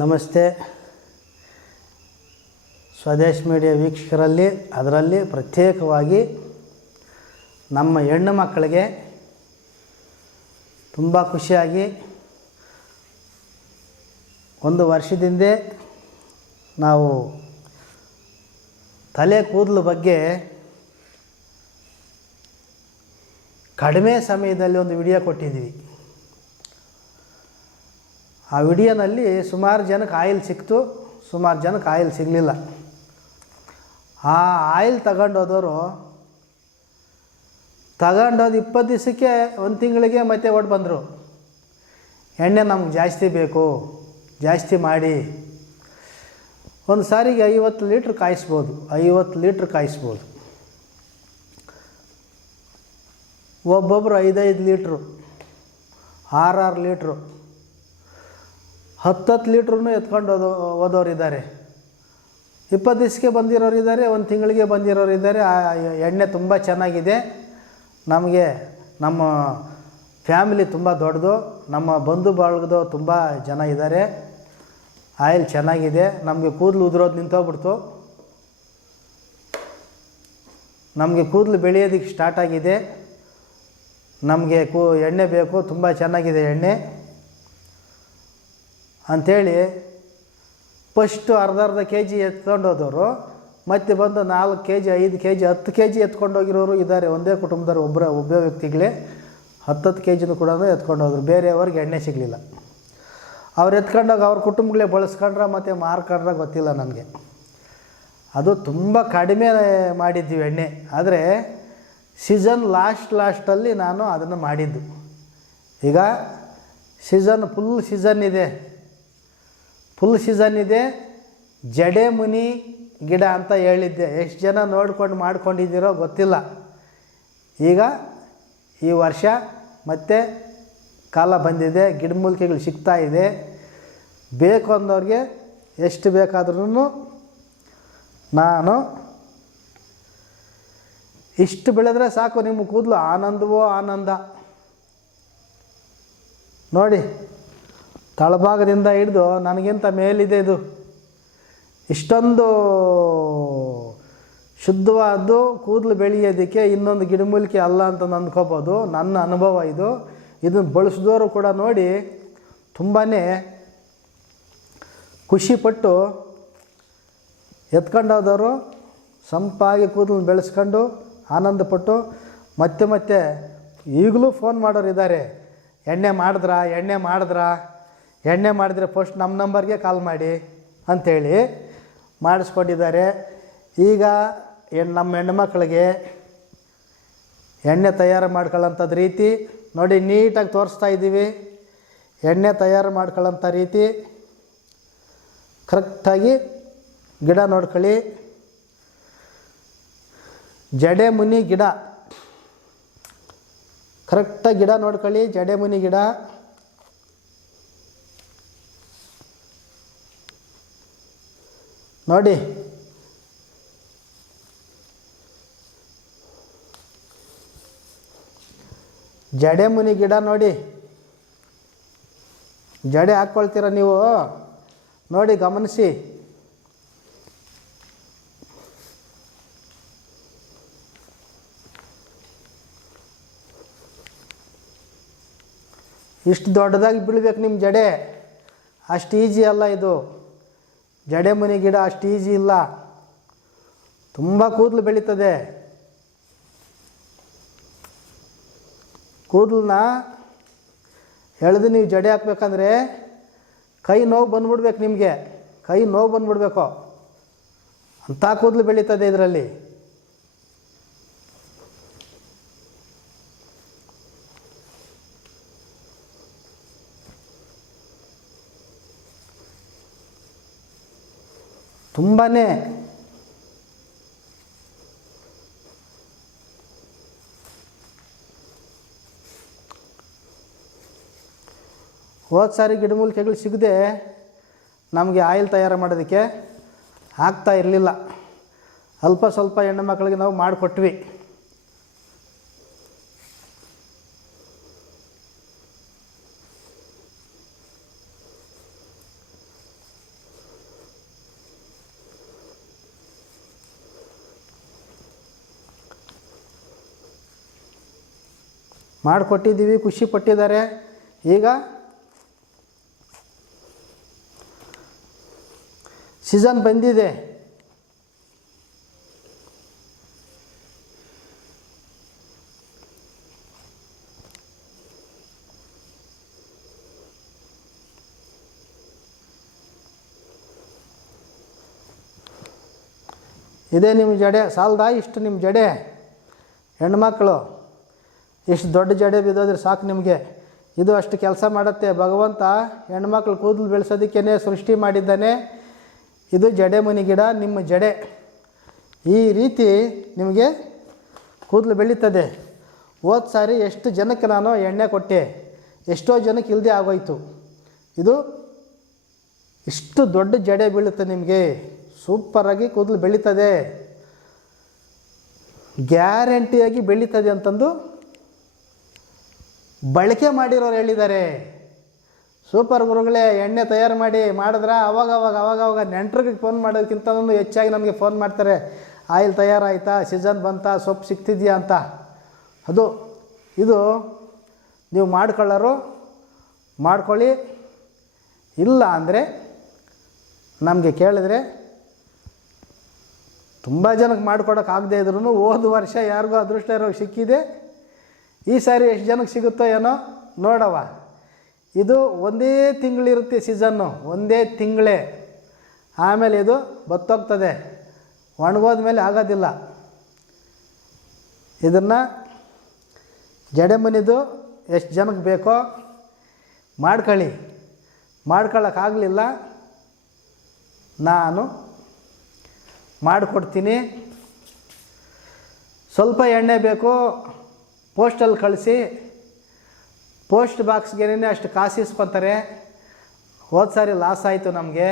ನಮಸ್ತೆ. ಸ್ವದೇಶ್ ಮೀಡಿಯಾ ವೀಕ್ಷಕರಲ್ಲಿ, ಅದರಲ್ಲಿ ಪ್ರತ್ಯೇಕವಾಗಿ ನಮ್ಮ ಹೆಣ್ಣು ಮಕ್ಕಳಿಗೆ ತುಂಬ ಖುಷಿಯಾಗಿ ಒಂದು ವರ್ಷದಿಂದೆ ನಾವು ತಲೆ ಕೂದಲು ಬಗ್ಗೆ ಕಡಿಮೆ ಸಮಯದಲ್ಲಿ ಒಂದು ವಿಡಿಯೋ ಕೊಟ್ಟಿದ್ದೀವಿ. ಆ ವಿಡಿಯೋನಲ್ಲಿ ಸುಮಾರು ಜನಕ್ಕೆ ಆಯಿಲ್ ಸಿಕ್ತು, ಸುಮಾರು ಜನಕ್ಕೆ ಆಯಿಲ್ ಸಿಗಲಿಲ್ಲ. ಆ ಆಯಿಲ್ ತಗೊಂಡೋದವರು ತಗೊಂಡೋದು ಇಪ್ಪತ್ತು ದಿವಸಕ್ಕೆ ಒಂದು ತಿಂಗಳಿಗೆ ಮತ್ತೆ ಹೊಟ್ಟು ಬಂದರು. ಎಣ್ಣೆ ನಮ್ಗೆ ಜಾಸ್ತಿ ಬೇಕು, ಜಾಸ್ತಿ ಮಾಡಿ. ಒಂದು ಸಾರಿಗೆ ಐವತ್ತು ಲೀಟ್ರ್ ಕಾಯಿಸ್ಬೋದು, ಐವತ್ತು ಲೀಟ್ರ್ ಕಾಯಿಸ್ಬೋದು. ಒಬ್ಬೊಬ್ಬರು ಐದೈದು ಲೀಟ್ರು ಆರಾರು ಲೀಟ್ರು. ಹತ್ತತ್ತು ಲೀಟ್ರೂ ಎತ್ಕೊಂಡು ಹೋದೋ ಹೋದವ್ರು ಇದ್ದಾರೆ ಇಪ್ಪತ್ತು ದಿವಸಕ್ಕೆ ಬಂದಿರೋರು ಇದ್ದಾರೆ ಒಂದು ತಿಂಗಳಿಗೆ ಬಂದಿರೋರು ಇದ್ದಾರೆ ಆ, ಎಣ್ಣೆ ತುಂಬ ಚೆನ್ನಾಗಿದೆ. ನಮಗೆ ನಮ್ಮ ಫ್ಯಾಮಿಲಿ ತುಂಬ ದೊಡ್ಡದು. ನಮ್ಮ ಬಂಧು ಬಳಗದು ತುಂಬ ಜನ ಇದ್ದಾರೆ. ಆಯಿಲ್ ಚೆನ್ನಾಗಿದೆ. ನಮಗೆ ಕೂದಲು ಉದುರೋದು ನಿಂತೋಗ್ಬಿಡ್ತು. ನಮಗೆ ಕೂದಲು ಬೆಳೆಯೋದಕ್ಕೆ ಸ್ಟಾರ್ಟ್ ಆಗಿದೆ. ನಮಗೆ ಕೂ, ಎಣ್ಣೆ ಬೇಕು. ತುಂಬ ಚೆನ್ನಾಗಿದೆ ಎಣ್ಣೆ. ಅಂಥೇಳಿ ಫಸ್ಟು ಅರ್ಧ ಅರ್ಧ ಕೆ ಜಿ ಎತ್ಕೊಂಡು ಹೋದವರು, ಮತ್ತೆ ಬಂದು ನಾಲ್ಕು ಕೆ ಜಿ, ಐದು ಕೆ ಜಿ, ಹತ್ತು ಕೆ ಜಿ ಎತ್ಕೊಂಡೋಗಿರೋರು ಇದ್ದಾರೆ. ಒಂದೇ ಕುಟುಂಬದವ್ರು ಒಬ್ಬರ ಒಬ್ಬ ವ್ಯಕ್ತಿಗಳೇ ಹತ್ತತ್ತು ಕೆ ಜಿನೂ ಕೂಡ ಎತ್ಕೊಂಡೋದ್ರು ಬೇರೆಯವ್ರಿಗೆ ಎಣ್ಣೆ ಸಿಗಲಿಲ್ಲ. ಅವ್ರು ಎತ್ಕೊಂಡಾಗ ಅವ್ರ ಕುಟುಂಬಗಳೇ ಬಳಸ್ಕೊಂಡ್ರೆ ಮತ್ತು ಮಾರ್ಕೊಂಡ್ರೆ ಗೊತ್ತಿಲ್ಲ ನನಗೆ. ಅದು ತುಂಬ ಕಡಿಮೆ ಮಾಡಿದ್ವಿ ಎಣ್ಣೆ. ಆದರೆ ಸೀಸನ್ ಲಾಸ್ಟ್ ಲಾಸ್ಟಲ್ಲಿ ನಾನು ಅದನ್ನು ಮಾಡಿದ್ದು. ಈಗ ಸೀಸನ್ ಫುಲ್ ಸೀಸನ್ ಇದೆ. ಫುಲ್ ಸೀಸನ್ ಇದೆ. ಜಡೆ ಮುನಿ ಗಿಡ ಅಂತ ಹೇಳಿದ್ದೆ. ಎಷ್ಟು ಜನ ನೋಡ್ಕೊಂಡು ಮಾಡ್ಕೊಂಡಿದ್ದೀರೋ ಗೊತ್ತಿಲ್ಲ. ಈಗ ಈ ವರ್ಷ ಮತ್ತೆ ಕಾಲ ಬಂದಿದೆ. ಗಿಡಮೂಲಿಕೆಗಳು ಸಿಗ್ತಾ ಇದೆ. ಬೇಕು ಅಂದವ್ರಿಗೆ ಎಷ್ಟು ಬೇಕಾದ್ರೂ ನಾನು ಇಷ್ಟು ಬೆಳೆದ್ರೆ ಸಾಕು ನಿಮ್ಮ ಕೂದಲು. ಆನಂದವೋ ಆನಂದ. ನೋಡಿ. ತಳಭಾಗದಿಂದ ಹಿಡಿದು ನನಗಿಂತ ಮೇಲಿದೆ ಇದು? ಇಷ್ಟೊಂದು ಶುದ್ಧವಾದ್ದು ಕೂದಲು ಬೆಳೆಯೋದಕ್ಕೆ ಇನ್ನೊಂದು ಗಿಡಮೂಲಿಕೆ ಅಲ್ಲ ಅಂತ ಅಂದ್ಕೋಬೋದು ನನ್ನ ಅನುಭವ ಇದು. ಇದನ್ನು ಬಳಸಿದವರು ಕೂಡ ನೋಡಿ ತುಂಬಾ ಖುಷಿಪಟ್ಟು ಎತ್ಕೊಂಡೋದವರು, ಸಂಪಾಗಿ ಕೂದಲು ಬೆಳೆಸ್ಕೊಂಡು ಆನಂದಪಟ್ಟು ಮತ್ತೆ ಮತ್ತೆ ಈಗಲೂ ಫೋನ್ ಮಾಡೋರು ಇದ್ದಾರೆ ಎಣ್ಣೆ ಮಾಡಿದ್ರಾ ಎಣ್ಣೆ ಮಾಡಿದ್ರಾ? ಎಣ್ಣೆ ಮಾಡಿದರೆ ಫಸ್ಟ್ ನಮ್ಮ ನಂಬರ್ಗೆ ಕಾಲ್ ಮಾಡಿ ಅಂಥೇಳಿ ಮಾಡಿಸ್ಕೊಂಡಿದ್ದಾರೆ. ಈಗ ಹೆಣ್ಣು ನಮ್ಮ ಹೆಣ್ಮಕ್ಳಿಗೆ ಎಣ್ಣೆ ತಯಾರು ಮಾಡ್ಕೊಳ್ಳೋಂಥದ್ದು ರೀತಿ ನೋಡಿ ನೀಟಾಗಿ ತೋರಿಸ್ತಾ ಇದ್ದೀವಿ. ಎಣ್ಣೆ ತಯಾರು ಮಾಡ್ಕೊಳ್ಳೋಂಥ ರೀತಿ ಕರೆಕ್ಟಾಗಿ ಗಿಡ ನೋಡ್ಕೊಳ್ಳಿ. ಜಡೆ ಮುನಿ ಗಿಡ ಕರೆಕ್ಟಾಗಿ ಗಿಡ ನೋಡ್ಕೊಳ್ಳಿ, ಜಡೆ ಮುನಿ ಗಿಡ. ನೋಡಿ. ಜಡೆ ಮುನಿ ಗಿಡ ನೋಡಿ. ಜಡೆ ಹಾಕ್ಕೊಳ್ತೀರ ನೀವು? ನೋಡಿ, ಗಮನಿಸಿ. ಇಷ್ಟು ದೊಡ್ಡದಾಗಿ ಬೀಳ್ಬೇಕು ನಿಮ್ಮ ಜಡೆ. ಅಷ್ಟು ಈಜಿ ಅಲ್ಲ ಇದು. ಜಡೆ ಮುನಿ ಗಿಡ ಅಷ್ಟು ಈಜಿ ಇಲ್ಲ. ತುಂಬ ಕೂದಲು ಬೆಳೀತದೆ. ಕೂದಲನ್ನ ಎಳೆದು ನೀವು ಜಡೆ ಹಾಕ್ಬೇಕಂದ್ರೆ ಕೈ ನೋವು ಬಂದ್ಬಿಡ್ಬೇಕು ನಿಮಗೆ. ಕೈ ನೋವು ಬಂದ್ಬಿಡ್ಬೇಕು. ಅಂಥ ಕೂದಲು ಬೆಳೀತದೆ ಇದರಲ್ಲಿ. ತುಂಬಾ ಹೋದ ಸಾರಿ ಗಿಡಮೂಲಿಕೆಗಳು ಸಿಗದೆ ನಮಗೆ ಆಯಿಲ್ ತಯಾರು ಮಾಡೋದಕ್ಕೆ ಆಗ್ತಾ ಇರಲಿಲ್ಲ. ಅಲ್ಪ ಸ್ವಲ್ಪ ಹೆಣ್ಣು ಮಕ್ಕಳಿಗೆ ನಾವು ಮಾಡಿಕೊಟ್ವಿ. ಮಾಡಿಕೊಟ್ಟಿದ್ದೀವಿ ಖುಷಿ ಪಟ್ಟಿದ್ದಾರೆ. ಈಗ ಸೀಸನ್ ಬಂದಿದೆ. ಇದೇ ನಿಮ್ಮ ಜಡೆ ಸಾಲದ ಇಷ್ಟು ನಿಮ್ಮ ಜಡೆ? ಹೆಣ್ಮಕ್ಳು. ಇಷ್ಟು ದೊಡ್ಡ ಜಡೆ ಬಿದ್ದೋದ್ರೆ ಸಾಕು ನಿಮಗೆ. ಇದು ಅಷ್ಟು ಕೆಲಸ ಮಾಡುತ್ತೆ. ಭಗವಂತ ಹೆಣ್ಮಕ್ಳು ಕೂದಲು ಬೆಳೆಸೋದಕ್ಕೇ ಸೃಷ್ಟಿ ಮಾಡಿದ್ದಾನೆ. ಇದು ಜಡೆ ಮುನಿ ಗಿಡ, ನಿಮ್ಮ ಜಡೆ. ಈ ರೀತಿ ನಿಮಗೆ ಕೂದಲು ಬೆಳೀತದೆ. ಹೋದ ಸಾರಿ ಎಷ್ಟು ಜನಕ್ಕೆ ನಾನು ಎಣ್ಣೆ ಕೊಟ್ಟೆ. ಎಷ್ಟೋ ಜನಕ್ಕೆ ಇಲ್ಲದೆ ಆಗೋಯ್ತು. ಇದು ಇಷ್ಟು ದೊಡ್ಡ ಜಡೆ ಬೀಳುತ್ತೆ ನಿಮಗೆ. ಸೂಪರಾಗಿ ಕೂದಲು ಬೆಳೀತದೆ. ಗ್ಯಾರಂಟಿಯಾಗಿ ಬೆಳೀತದೆ ಅಂತಂದು ಬಳಕೆ ಮಾಡಿರೋರು ಹೇಳಿದ್ದಾರೆ. ಸೂಪರ್ ಗುರುಗಳೇ, ಎಣ್ಣೆ ತಯಾರು ಮಾಡಿ ಮಾಡಿದ್ರೆ? ಅವಾಗ ಅವಾಗ ಅವಾಗ ಅವಾಗ ನೆಂಟ್ರಿಗೆ ಫೋನ್ ಮಾಡೋದಕ್ಕಿಂತ ಹೆಚ್ಚಾಗಿ ನಮಗೆ ಫೋನ್ ಮಾಡ್ತಾರೆ. ಆಯಿಲ್ ತಯಾರಾಯ್ತಾ? ಸೀಸನ್ ಬಂತಾ? ಸೊಪ್ಪು ಸಿಗ್ತಿದ್ಯಾ ಅಂತ. ಅದು, ಇದು ನೀವು ಮಾಡ್ಕೊಳ್ಳೋರು ಮಾಡ್ಕೊಳ್ಳಿ. ಇಲ್ಲ ಅಂದರೆ ನಮಗೆ ಕೇಳಿದ್ರೆ ತುಂಬ ಜನಕ್ಕೆ ಮಾಡ್ಕೊಡೋಕ್ಕಾಗದೇ ಇದ್ರೂ ಹೋದ ವರ್ಷ ಯಾರಿಗೂ ಅದೃಷ್ಟ ಇರೋ ಸಿಕ್ಕಿದೆ. ಈ ಸಾರಿ ಎಷ್ಟು ಜನಕ್ಕೆ ಸಿಗುತ್ತೋ ಏನೋ ನೋಡವ ಇದು ಒಂದೇ ತಿಂಗಳಿರುತ್ತೆ ಸೀಸನ್ನು, ಒಂದೇ ತಿಂಗಳೇ. ಆಮೇಲೆ ಇದು ಬತ್ತೋಗ್ತದೆ. ಒಣಗೋದ ಮೇಲೆ ಆಗೋದಿಲ್ಲ. ಇದನ್ನು ಜಡೆಮನಿದು ಎಷ್ಟು ಜನಕ್ಕೆ ಬೇಕೋ ಮಾಡ್ಕೊಳ್ಳಿ. ಮಾಡ್ಕೊಳ್ಳೋಕ್ಕಾಗಲಿಲ್ಲ. ನಾನು ಮಾಡಿಕೊಡ್ತೀನಿ. ಸ್ವಲ್ಪ ಎಣ್ಣೆ ಬೇಕು. ಪೋಸ್ಟಲ್ಲಿ ಕಳಿಸಿ, ಪೋಸ್ಟ್ ಬಾಕ್ಸ್ಗೇನೇ ಅಷ್ಟು ಕಾಸು ಇಸ್ಕೊತಾರೆ, ಹೋದ ಸಾರಿ ಲಾಸ್ ಆಯಿತು ನಮಗೆ.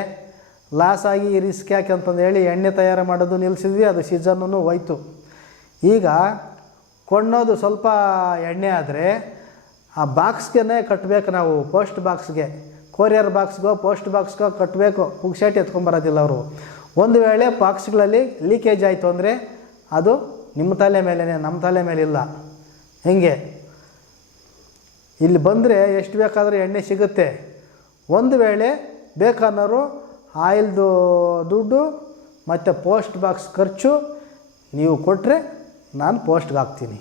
ಲಾಸ್ ಆಗಿ ರಿಸ್ಕ್ ಯಾಕೆ ಅಂತಂದು ಹೇಳಿ ಎಣ್ಣೆ ತಯಾರು ಮಾಡೋದು ನಿಲ್ಲಿಸಿದ್ವಿ ಅದು ಸೀಸನ್ನು ಹೋಯ್ತು. ಈಗ ಕೊಣ್ಣೋದು ಸ್ವಲ್ಪ ಎಣ್ಣೆ ಆದರೆ ಆ ಬಾಕ್ಸ್ಗೆ ಕಟ್ಟಬೇಕು ನಾವು, ಪೋಸ್ಟ್ ಬಾಕ್ಸ್ಗೆ. ಕೊರಿಯರ್ ಬಾಕ್ಸ್ಗೋ, ಪೋಸ್ಟ್ ಬಾಕ್ಸ್ಗೋ ಕಟ್ಟಬೇಕು ಪುಗ್ಸೇಟ್ ಎತ್ಕೊಂಬರೋದಿಲ್ಲ ಅವರು. ಒಂದು ವೇಳೆ ಬಾಕ್ಸ್ಗಳಲ್ಲಿ ಲೀಕೇಜ್ ಆಯಿತು ಅಂದರೆ ಅದು ನಿಮ್ಮ ತಲೆ ಮೇಲೇ ನಮ್ಮ ತಲೆ ಮೇಲಿಲ್ಲ. ಹೆಂಗೆ? ಇಲ್ಲಿ ಬಂದರೆ ಎಷ್ಟು ಬೇಕಾದರೂ ಎಣ್ಣೆ ಸಿಗುತ್ತೆ. ಒಂದು ವೇಳೆ ಬೇಕನ್ನೋರು ಆಯಿಲ್ದು ದುಡ್ಡು ಮತ್ತು ಪೋಸ್ಟ್ ಬಾಕ್ಸ್ ಖರ್ಚು ನೀವು ಕೊಟ್ಟರೆ ನಾನು ಪೋಸ್ಟ್ಗೆ ಹಾಕ್ತೀನಿ.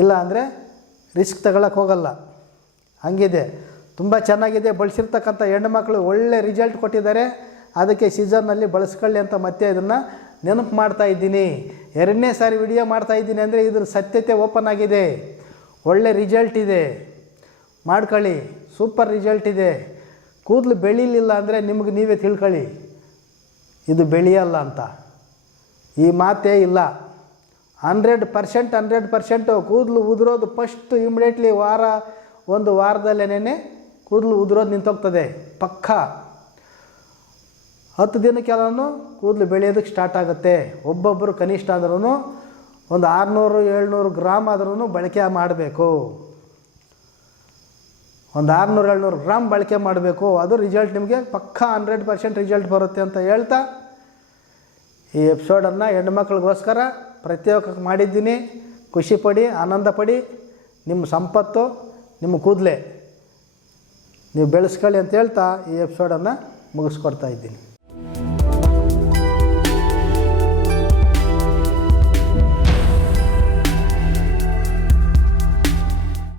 ಇಲ್ಲ ಅಂದರೆ ರಿಸ್ಕ್ ತಗೊಳಕ್ಕೆ ಹೋಗಲ್ಲ. ಹಂಗಿದೆ. ತುಂಬ ಚೆನ್ನಾಗಿದೆ. ಬಳಸಿರ್ತಕ್ಕಂಥ ಹೆಣ್ಣುಮಕ್ಳು ಒಳ್ಳೆ ರಿಸಲ್ಟ್ ಕೊಟ್ಟಿದ್ದಾರೆ. ಅದಕ್ಕೆ ಸೀಸನ್ನಲ್ಲಿ ಬಳಸ್ಕೊಳ್ಳಿ ಅಂತ ಮತ್ತೆ ಇದನ್ನು ನೆನಪು ಮಾಡ್ತಾ ಇದ್ದೀನಿ. ಎರಡನೇ ಸಾರಿ ವಿಡಿಯೋ ಮಾಡ್ತಾ ಇದ್ದೀನಿ ಅಂದರೆ ಇದ್ರ ಸತ್ಯತೆ ಓಪನ್ ಆಗಿದೆ. ಒಳ್ಳೆ ರಿಸಲ್ಟ್ ಇದೆ. ಮಾಡ್ಕೊಳ್ಳಿ. ಸೂಪರ್ ರಿಸಲ್ಟ್ ಇದೆ. ಕೂದಲು ಬೆಳೀಲಿಲ್ಲ ಅಂದರೆ ನಿಮಗೆ ನೀವೇ ತಿಳ್ಕೊಳ್ಳಿ. ಇದು ಬೆಳೆಯಲ್ಲ ಅಂತ. ಈ ಮಾತೇ ಇಲ್ಲ. ಹಂಡ್ರೆಡ್ ಪರ್ಸೆಂಟ್, ಹಂಡ್ರೆಡ್ ಪರ್ಸೆಂಟು ಕೂದಲು ಉದುರೋದು ಫಸ್ಟ್ ಇಮಿಡಿಯೇಟ್ಲಿ ವಾರ, ಒಂದು ವಾರದಲ್ಲೇನೆ ಕೂದಲು ಉದುರೋದು ನಿಂತೋಗ್ತದೆ. ಪಕ್ಕ. ಹತ್ತು ದಿನಕ್ಕೆಲ್ಲನೂ ಕೂದಲು ಬೆಳೆಯೋದಕ್ಕೆ ಸ್ಟಾರ್ಟ್ ಆಗುತ್ತೆ. ಒಬ್ಬೊಬ್ಬರು ಕನಿಷ್ಠ ಆದ್ರೂ ಒಂದು ಆರುನೂರು, ಏಳ್ನೂರು ಗ್ರಾಮ್ ಆದ್ರೂ ಬಳಕೆ ಮಾಡಬೇಕು. ಒಂದು ಆರುನೂರು, ಏಳ್ನೂರು ಗ್ರಾಮ್ ಬಳಕೆ ಮಾಡಬೇಕು. ಅದು ರಿಸಲ್ಟ್ ನಿಮಗೆ ಪಕ್ಕ ಹಂಡ್ರೆಡ್ ಪರ್ಸೆಂಟ್ ರಿಸಲ್ಟ್ ಬರುತ್ತೆ ಅಂತ ಹೇಳ್ತಾ, ಈ ಎಪಿಸೋಡನ್ನು ಹೆಣ್ಮಕ್ಳಿಗೋಸ್ಕರ ಪ್ರತ್ಯೇಕಕ್ಕೆ ಮಾಡಿದ್ದೀನಿ. ಖುಷಿ ಪಡಿ, ಆನಂದ ಪಡಿ. ನಿಮ್ಮ ಸಂಪತ್ತು, ನಿಮ್ಮ ಕೂದಲೇ. ನೀವು ಬೆಳೆಸ್ಕೊಳ್ಳಿ ಅಂತ ಹೇಳ್ತಾ ಈ ಎಪಿಸೋಡನ್ನು ಮುಗಿಸ್ಕೊಡ್ತಾ ಇದ್ದೀನಿ.